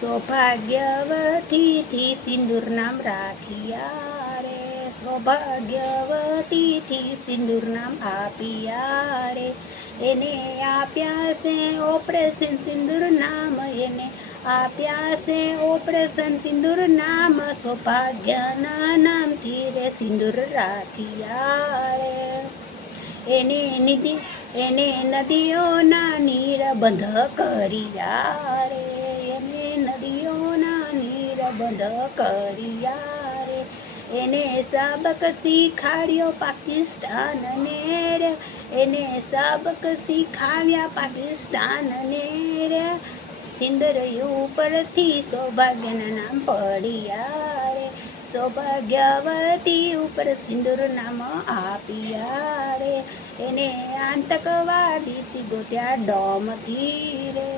સૌભાગ્યવતીથી સિંદૂર નામ રાખ્યા રે, સૌભાગ્યવતીથી સિંદૂર નામ આપ્યા રે. એને આપ્યા છે ઓપરેશન સિંદૂર નામ, એને આપ્યા છે ઓપરેશન સિંદૂર નામ. સૌભાગ્યના નામથી રે સિંદૂર રાખ્યા રે. એને નદીઓના નીર બંધ કર્યા રે, એને નદીઓના નીર બંધ કર્યા રે. એને સબક શીખાડ્યો પાકિસ્તાનને રે, એને સબક શીખાવ્યા પાકિસ્તાનને રે. સિંદૂર ઉપરથી સૌભાગ્યના નામ પડ્યા રે, સૌભાગ્યવતી ઉપર સિંદૂર નામ આપ્યા રે. એને આતંકવાદી ગોત્યા ડોમથી રે,